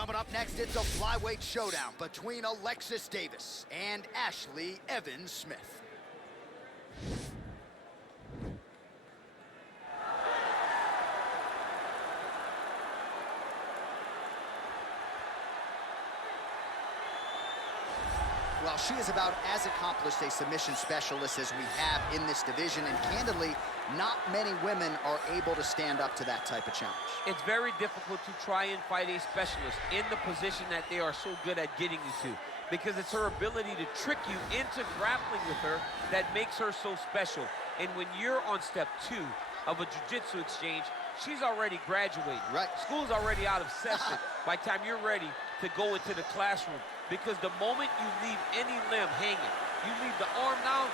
Coming up next, it's a flyweight showdown between Alexis Davis and Ashlee Evans-Smith. Well, she is about as accomplished a submission specialist as we have in this division, and candidly, not many women are able to stand up to that type of challenge. It's very difficult to try and fight a specialist in the position that they are so good at getting you to, because it's her ability to trick you into grappling with her that makes her so special. And when you're on step 2 of a jiu-jitsu exchange, she's already graduated. Right. School's already out of session by the time you're ready to go into the classroom. Because the moment you leave any limb hanging, you leave the arm down,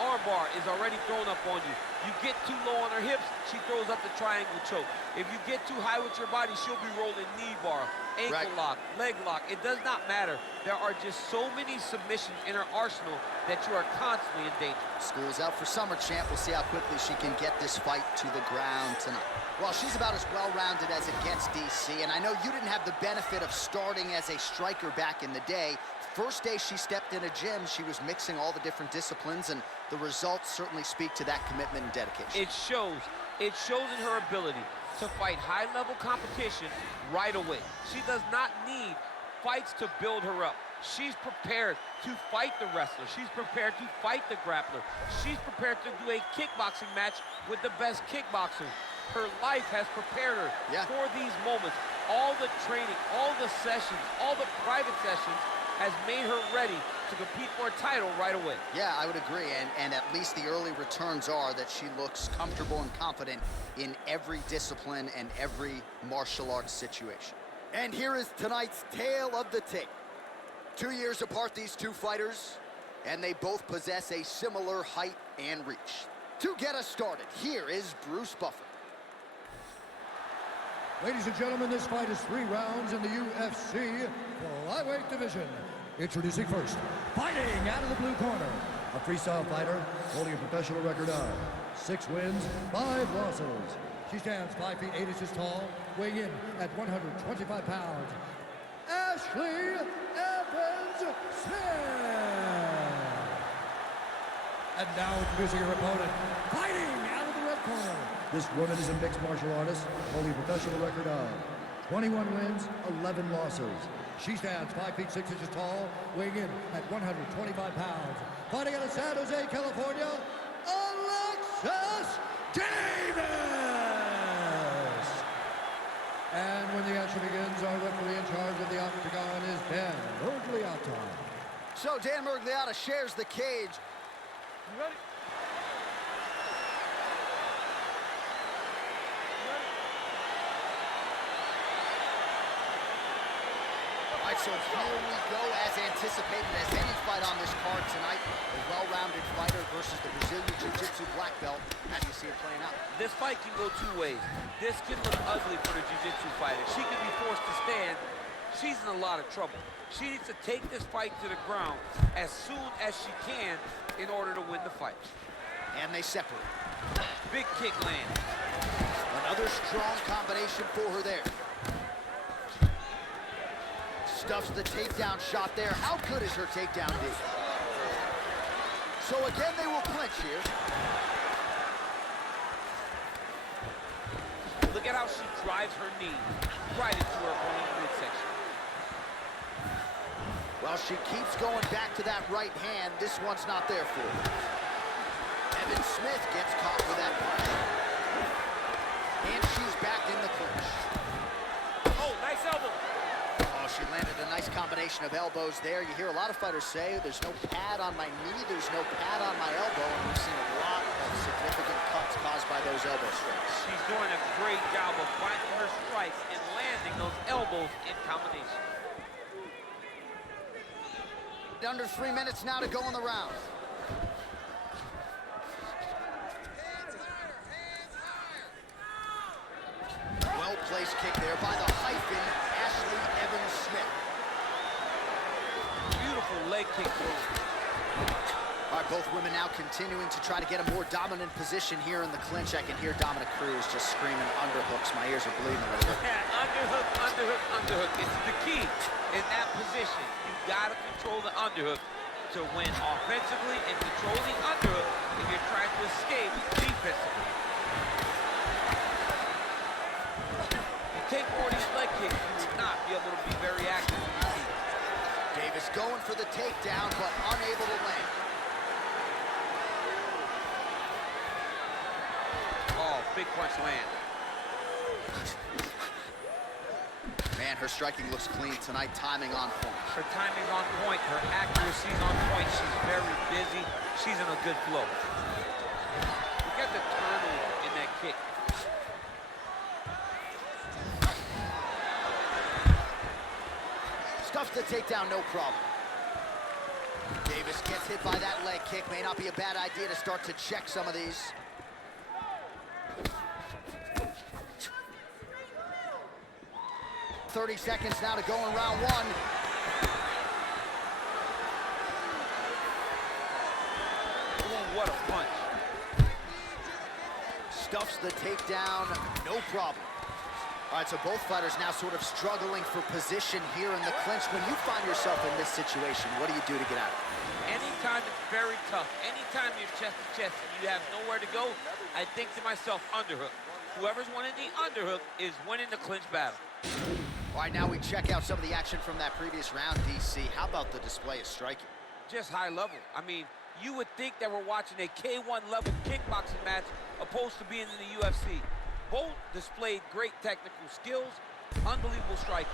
arm bar is already thrown up on you. You get too low on her hips, she throws up the triangle choke. If you get too high with your body, she'll be rolling knee bar, ankle lock, leg lock. It does not matter. There are just so many submissions in her arsenal that you are constantly in danger. School's out for summer, champ. We'll see how quickly she can get this fight to the ground tonight. Well, she's about as well-rounded as it gets, DC, and I know you didn't have the benefit of starting as a striker back in the day. First day she stepped in a gym, she was mixing all the different disciplines, and the results certainly speak to that commitment and dedication. It shows. It shows in her ability to fight high-level competition right away. She does not need fights to build her up. She's prepared to fight the wrestler. She's prepared to fight the grappler. She's prepared to do a kickboxing match with the best kickboxers. Her life has prepared her for these moments. All the training, all the sessions, all the private sessions has made her ready to compete for a title right away. Yeah, I would agree, and at least the early returns are that she looks comfortable and confident in every discipline and every martial arts situation. And here is tonight's tale of the tape. 2 years apart, these two fighters, and they both possess a similar height and reach. To get us started, here is Bruce Buffer. Ladies and gentlemen, this fight is 3 rounds in the UFC flyweight division. Introducing first, fighting out of the blue corner, a freestyle fighter holding a professional record of 6 wins, 5 losses. She stands 5 feet 8 inches tall, weighing in at 125 pounds. Ashlee Evans-Smith. And now introducing her opponent, fighting out of the red corner. This woman is a mixed martial artist, holding a professional record of 21 wins, 11 losses. She stands 5 feet 6 inches tall, weighing in at 125 pounds. Fighting out of San Jose, California, Alexis Davis! And when the action begins, our referee in charge of the octagon is Dan Mergliotta. So Dan Mergliotta shares the cage. You ready? All right, so here we go, as anticipated as any fight on this card tonight. A well-rounded fighter versus the Brazilian Jiu-Jitsu black belt. How do you see it playing out? This fight can go 2 ways. This can look ugly for the Jiu-Jitsu fighter. She can be forced to stand. She's in a lot of trouble. She needs to take this fight to the ground as soon as she can in order to win the fight. And they separate. Big kick land. Another strong combination for her there. Stuffs the takedown shot there. How good is her takedown D? So again, they will clinch here. Look at how she drives her knee right into her opponent's midsection. Well, she keeps going back to that right hand. This one's not there for her. Evans-Smith gets caught with that punch. And she's back in the clinch. Oh, nice elbow. She landed a nice combination of elbows there. You hear a lot of fighters say, there's no pad on my knee, there's no pad on my elbow, and we've seen a lot of significant cuts caused by those elbow strikes. She's doing a great job of finding her strikes and landing those elbows in combination. Under 3 minutes now to go in the round. Well-placed kick there by the hyphen, Ashlee Evans-Smith. Beautiful leg kick throw. All All right, both women now continuing to try to get a more dominant position here in the clinch. I can hear Dominic Cruz just screaming underhooks. My ears are bleeding a little bit. Yeah, underhook, underhook, underhook. It's the key in that position. You got to control the underhook to win offensively and control the underhook if you're trying to escape defensively. You take more of these leg kicks, you will not be able to be very active on your feet. Davis going for the takedown, but unable to land. Oh, big punch land. Man, her striking looks clean tonight, timing on point. Her timing's on point, her accuracy's on point. She's very busy. She's in a good flow. Look at the turnover in that kick. Stuffs the takedown, no problem. Davis gets hit by that leg kick. May not be a bad idea to start to check some of these. "30 seconds now to go in round one." Oh, what a punch. Stuffs the takedown, no problem. All right, so both fighters now sort of struggling for position here in the clinch. When you find yourself in this situation, what do you do to get out of it? Anytime it's very tough, anytime you're chest to chest and you have nowhere to go, I think to myself, underhook. Whoever's winning the underhook is winning the clinch battle. All right, now we check out some of the action from that previous round, DC. How about the display of striking? Just high level. I mean, you would think that we're watching a K1 level kickboxing match opposed to being in the UFC. Both displayed great technical skills, unbelievable striking.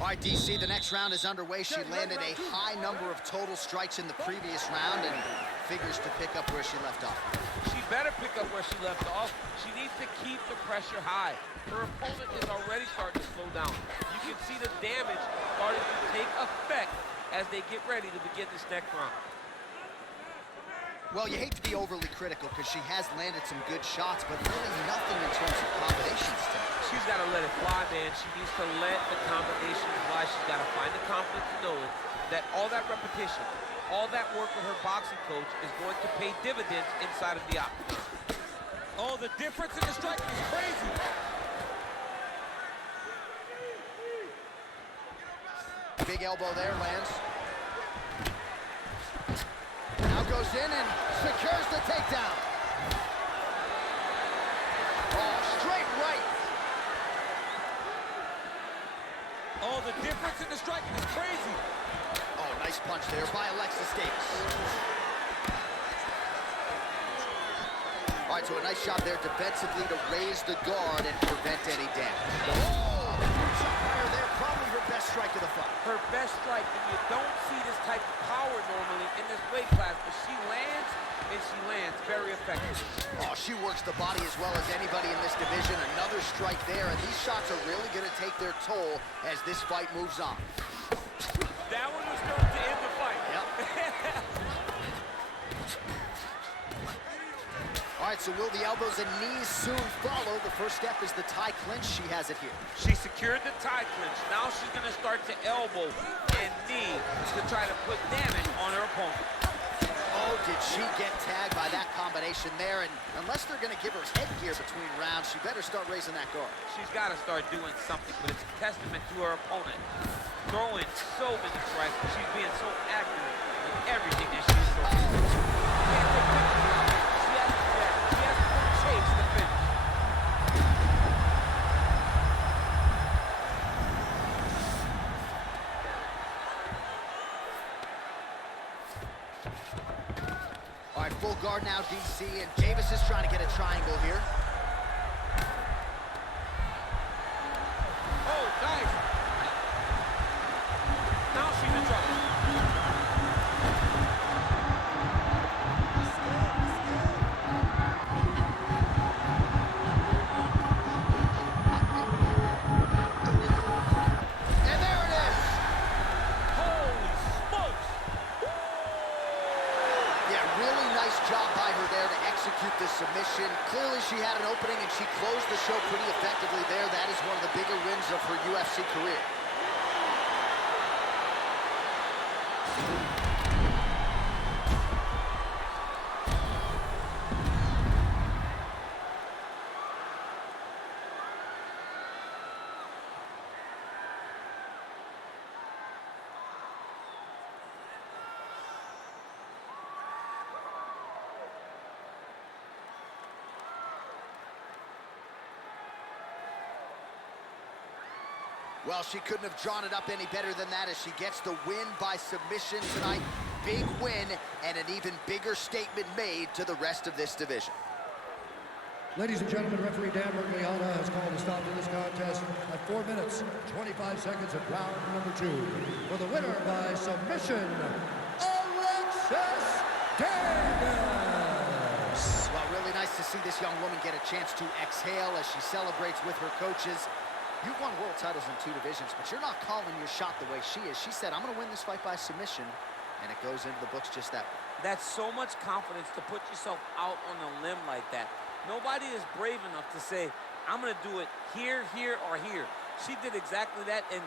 All right, DC, the next round is underway. She landed a high number of total strikes in the previous round and figures to pick up where she left off. She better pick up where she left off. She needs to keep the pressure high. Her opponent is already starting to slow down. You can see the damage starting to take effect as they get ready to begin this next round. Well, you hate to be overly critical because she has landed some good shots, but really nothing in terms of combinations tonight. She's got to let it fly, man. She needs to let the combinations fly. She's got to find the confidence to know that all that repetition, all that work with her boxing coach is going to pay dividends inside of the octagon. Oh, the difference in the striking is crazy. Big elbow there, lands. Now goes in and secures the takedown. Oh, straight right. Oh, the difference in the striking is crazy. Oh, nice punch there by Alexis Davis. All right, so a nice shot there defensively to raise the guard and prevent any damage. Oh, fire there, probably her best strike of the fight. Her best strike, and you don't see this type of power normally in this weight class, but she lands, and she lands very effectively. Oh, she works the body as well as anybody in this division. Another strike there, and these shots are really going to take their toll as this fight moves on. That one was going to end the fight. Yep. All right, so will the elbows and knees soon follow? The first step is the tie clinch. She has it here. She secured the tie clinch. Now she's going to start to elbow and knee to try to put damage on her opponent. Oh, did she get tagged by that combination there? And unless they're going to give her headgear between rounds, she better start raising that guard. She's got to start doing something, but it's a testament to her opponent. Throwing so many strikes, but she's being so accurate in everything that she's throwing. She has to chase the finish. All right, full guard now, DC, and Davis is trying to get a triangle here. Oh, nice. Now she's in trouble. And there it is. Holy smokes. Yeah, really nice job by her there to execute this submission. Clearly she had an opening and she closed the show pretty effectively there. That is one of the bigger wins of her UFC career. Well, she couldn't have drawn it up any better than that as she gets the win by submission tonight. Big win and an even bigger statement made to the rest of this division. Ladies and gentlemen, referee Dan Mergliana has called a stop to this contest at 4 minutes, 25 seconds of round number 2. For the winner by submission, Alexis Davis! Well, really nice to see this young woman get a chance to exhale as she celebrates with her coaches. You've won world titles in 2 divisions, but you're not calling your shot the way she is. She said, I'm going to win this fight by submission, and it goes into the books just that way. That's so much confidence to put yourself out on a limb like that. Nobody is brave enough to say, I'm going to do it here, here, or here. She did exactly that, and